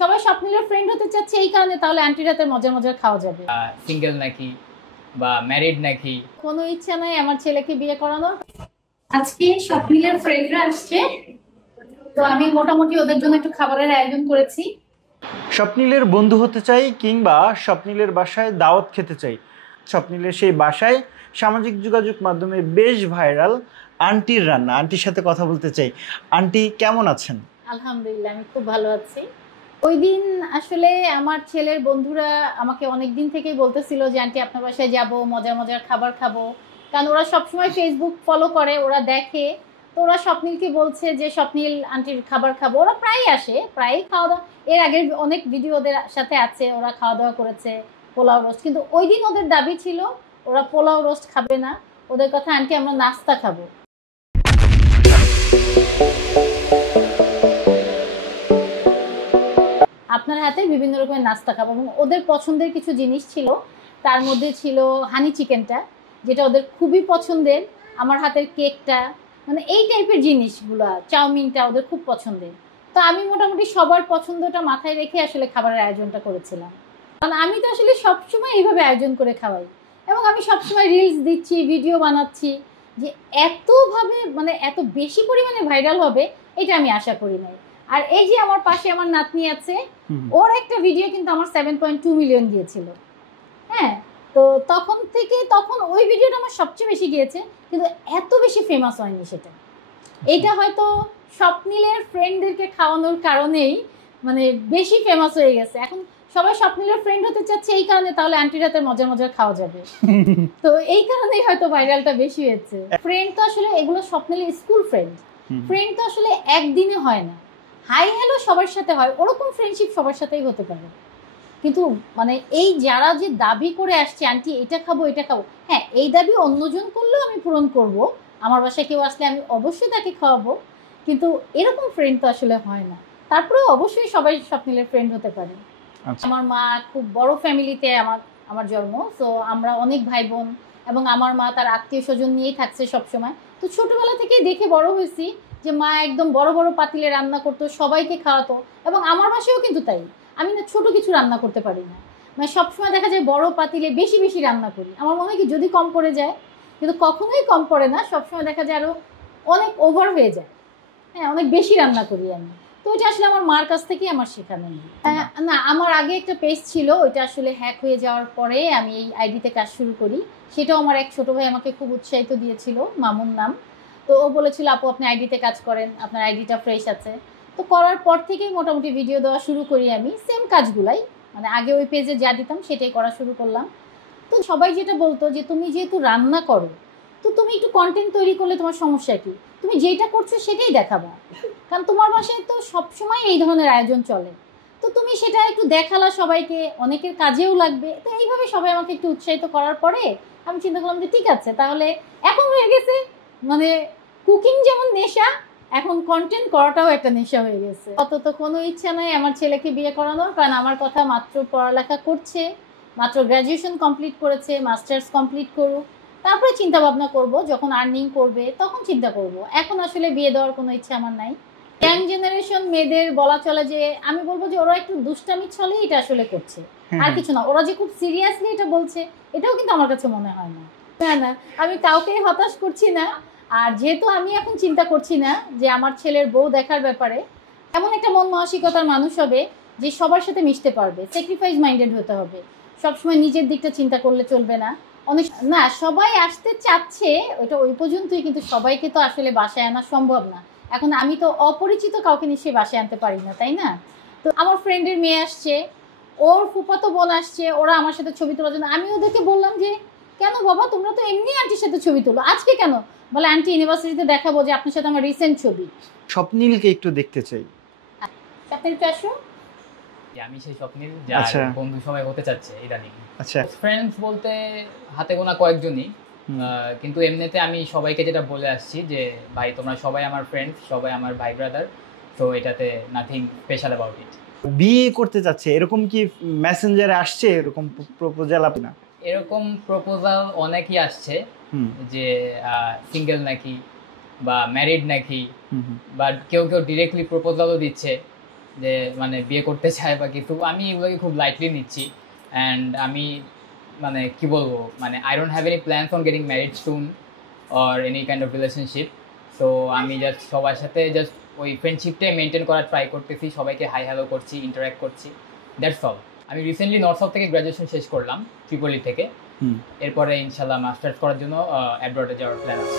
সবাই স্বপ্নিলের ফ্রেন্ড হতে চাচ্ছে এই কারণে, তাহলে আন্টির হাতে মজার মজার খাওয়া যাবে। সিঙ্গেল নাকি বা ম্যারিড নাকি? কোনো ইচ্ছা নাই আমার ছেলেকে বিয়ে করানোর। আজকে স্বপ্নিলের ফ্রেন্ডরা আসছে, তো আমি মোটামুটি ওদের জন্য একটু খাবারের আয়োজন করেছি। স্বপ্নিলের বন্ধু হতে চাই কিংবা স্বপ্নিলের বাসায় দাওয়াত খেতে চাই। স্বপ্নিলের সেই বাসায় সামাজিক যোগাযোগ মাধ্যমে বেশ ভাইরাল আন্টির রান্না। আন্টির সাথে কথা বলতে চাই। আন্টি কেমন আছেন? আলহামদুলিল্লাহ, আমি খুব ভালো আছি। ওই দিন আসলে আমার ছেলের বন্ধুরা আমাকে অনেক দিন থেকেই বলতেছিল যে আন্টি আপনার বাসায় যাব, মজার মজার খাবার খাবো, কারণ ওরা সবসময় ফেসবুক ফলো করে, ওরা দেখে। তো ওরা স্বপ্নিলকে বলছে যে স্বপ্নিল আন্টির খাবার খাবো। ওরা প্রায়ই আসে, প্রায়ই খাওয়া দাওয়া, এর আগের অনেক ভিডিও ওদের সাথে আছে, ওরা খাওয়া দাওয়া করেছে পোলাও রোস্ট। কিন্তু ওই দিন ওদের দাবি ছিল ওরা পোলাও রোস্ট খাবে না, ওদের কথা আন্টি আমরা নাস্তা খাবো। আপনার হাতে বিভিন্ন রকমের নাস্তা খাবো, এবং ওদের পছন্দের কিছু জিনিস ছিল। তার মধ্যে ছিল হানি চিকেনটা, যেটা ওদের খুবই পছন্দের, আমার হাতের কেকটা, মানে এই টাইপের জিনিসগুলো, চাউমিনটা ওদের খুব পছন্দের। তো আমি মোটামুটি সবার পছন্দটা মাথায় রেখে আসলে খাবারের আয়োজনটা করেছিলাম। কারণ আমি তো আসলে সবসময় এইভাবে আয়োজন করে খাওয়াই, এবং আমি সবসময় রিলস দিচ্ছি, ভিডিও বানাচ্ছি, যে এতভাবে মানে এত বেশি পরিমাণে ভাইরাল হবে এটা আমি আশা করি নাই। আর এই যে আমার পাশে আমার নাতনি আছে, ওর একটা ভিডিও কিন্তু আমার 7.2 মিলিয়ন গিয়েছিল। হ্যাঁ, তো তখন ওই ভিডিওটা আমার সবচেয়ে বেশি গিয়েছে, কিন্তু এত বেশি ফেমাস হয়নি সেটা। এইটা হয়তো স্বপ্নিলের ফ্রেন্ডদেরকে খাওয়ানোর কারণেই মানে বেশি ফেমাস হয়ে গেছে। এখন সবাই স্বপ্নিলের ফ্রেন্ড হতে চাচ্ছে এই কারণে, তাহলে আন্টির হাতে মজার মজার খাওয়া যাবে। তো এই কারণেই হয়তো ভাইরালটা বেশি হয়েছে। ফ্রেন্ড তো আসলে এগুলো স্বপ্নিলের স্কুল ফ্রেন্ড, ফ্রেন্ড তো আসলে একদিনে হয় না। হাই হ্যালো সবার সাথে হয়, ওরকম ফ্রেন্ডশিপ সবার সাথেই হতে পারে। কিন্তু মানে এই যারা যে দাবি করে আসছে আন্টি এটা খাবো এটা খাবো, হ্যাঁ এই দাবি অন্যজন করলেও আমি পূরণ করব, আমার বাসায় কেউ আসলে আমি অবশ্যই তাকে খাওয়াবো, কিন্তু এরকম ফ্রেন্ড তো আসলে হয় না। তারপরেও অবশ্যই সবাই স্বপ্নিলের ফ্রেন্ড হতে পারে। আমার মা খুব বড় ফ্যামিলিতে আমার জন্ম, তো আমরা অনেক ভাই বোন, এবং আমার মা তার আত্মীয় স্বজন নিয়েই থাকছে সবসময়। তো ছোটবেলা থেকেই দেখে বড় হয়েছি যে মা একদম বড় বড় পাতিলে রান্না করতো, সবাইকে খাওয়াতো। এবং আমার বাসায়ও কিন্তু তাই, আমি না ছোট কিছু রান্না করতে পারি না, মানে সবসময় দেখা যায় বড় পাতিলে বেশি বেশি রান্না করি। আমার মনে হয় কি যদি কম পড়ে যায়, কিন্তু কখনোই কম পড়ে না, সবসময় দেখা যায় আরো অনেক ওভার হয়ে যায়। হ্যাঁ, অনেক বেশি রান্না করি আমি। তো ওইটা আসলে আমার মার কাছ থেকেই আমার শেখানো। না, আমার আগে একটা পেজ ছিল, ওইটা আসলে হ্যাক হয়ে যাওয়ার পরে আমি এই আইডিতে কাজ শুরু করি। সেটাও আমার এক ছোট ভাই আমাকে খুব উৎসাহিত দিয়েছিল, মামুন নাম। তো ও বলেছিল আপু আপনি আইডিতে কাজ করেন, আপনার আইডিটা ফ্রেশ আছে। তো করার পর থেকেই মোটামুটি ভিডিও দেওয়া শুরু করি আমি, সেম কাজগুলাই, মানে আগে ওই পেজে যা দিতাম সেটাই করা শুরু করলাম। তো সবাই যেটা বলতো যে তুমি যেহেতু রান্না করো, তো তুমি একটু কন্টেন্ট তৈরি করলে তোমার সমস্যা কি, তুমি যেটা করছো সেটাই দেখাবা, কারণ তোমার বাসায় তো সবসময় এই ধরনের আয়োজন চলে, তো তুমি সেটা একটু দেখালা সবাইকে, অনেকের কাজেও লাগবে। তো এইভাবে সবাই আমাকে একটু উৎসাহিত করার পরে আমি চিন্তা করলাম যে ঠিক আছে, তাহলে এখন হয়ে গেছে মানে কুকিং যেমন নেশা, এখন কন্টেন্ট করাটাও একটা নেশা হয়ে গেছে। অত তো কোনো ইচ্ছা নাই আমার ছেলেকে বিয়ে করানোর, কারণ আমার কথা মাত্র পড়ালেখা করছে, মাত্র গ্র্যাজুয়েশন কমপ্লিট করেছে, মাস্টার্স কমপ্লিট করুক, তারপরে চিন্তা ভাবনা করব, যখন আর্নিং করবে তখন চিন্তা করব। এখন আসলে বিয়ে দেওয়ার কোনো ইচ্ছা আমার নাই। ইয়াং জেনারেশন মেয়েদের বলা চলে যে আমি বলবো যে ওরা একটু দুষ্টামি ছলে এটা আসলে করছে, আর কিছু না। ওরা যে খুব সিরিয়াসলি এটা বলছে এটাও কিন্তু আমার কাছে মনে হয় না। না না, আমি কাউকে হতাশ করছি না। আর যেহেতু আমি এখন চিন্তা করছি না যে আমার ছেলের বউ দেখার ব্যাপারে, এমন একটা মন মানসিকতার মানুষ হবে যে সবার সাথে মিশতে পারবে, স্যাক্রিফাইস মাইন্ডেড হতে হবে, সবসময় নিজের দিকটা চিন্তা করলে চলবে না। অনেক না সবাই আসতে চাচ্ছে ওইটা ওই পর্যন্তই, কিন্তু সবাইকে তো আসলে বাসায় আনা সম্ভব না। এখন আমি তো অপরিচিত কাউকে নিশ্চয়ই বাসায় আনতে পারি না, তাই না? তো আমার ফ্রেন্ডের মেয়ে আসছে, ওর ফুফাতো বোন আসছে, ওরা আমার সাথে ছবি তোলার জন্য। আমি ওদেরকে বললাম যে কেন বাবা তোমরা তো এমনি আন্টির সাথে ছবি তোলো, আজকে কেন? বলে আন্টি ইউনিভার্সিটিতে দেখাবো যে আপনার সাথে আমার রিসেন্ট ছবি। স্বপ্নিলকে একটু দেখতে চাই। আপনি একটু আসুন। আমি সেই স্বপ্নিল যার বন্ধু সবাই হতে চাচ্ছে ইদানিং। আচ্ছা, ফ্রেন্ডস বলতে হাতে গোনা কয়েকজনই, কিন্তু এমনিতে আমি সবাইকে যেটা বলে আসছি যে ভাই তোমরা সবাই আমার ফ্রেন্ড, সবাই আমার ভাই ব্রাদার, তো এটাতে নাথিং স্পেশাল অ্যাবাউট ইট। বিয়ে করতে যাচ্ছে এরকম কি মেসেঞ্জারে আসছে এরকম প্রপোজাল? আপনার এরকম প্রপোজাল অনেকই আসছে যে সিঙ্গেল নাকি বা ম্যারিড নাকি, বা কেউ কেউ ডিরেক্টলি প্রপোজালও দিচ্ছে যে মানে বিয়ে করতে চায় বা কিছু, আমি এগুলোকে খুব লাইটলি নিচ্ছি। অ্যান্ড আমি মানে কি বলবো, মানে I don't have any plans on getting married soon or any kind of relationship. So আমি জাস্ট সবার সাথে জাস্ট ওই ফ্রেন্ডশিপটাই মেনটেন করার ট্রাই করতেছি, সবাইকে হাই হ্যালো করছি, ইন্টারাক্ট করছি, দ্যাটস অল। আমি রিসেন্টলি নর্থ সাউথ থেকে গ্র্যাজুয়েশন শেষ করলাম, ত্রিপলি থেকে। এরপরে ইনশাল্লাহ মাস্টার্স করার জন্য অ্যাব্রডে যাওয়ার প্ল্যান আছে।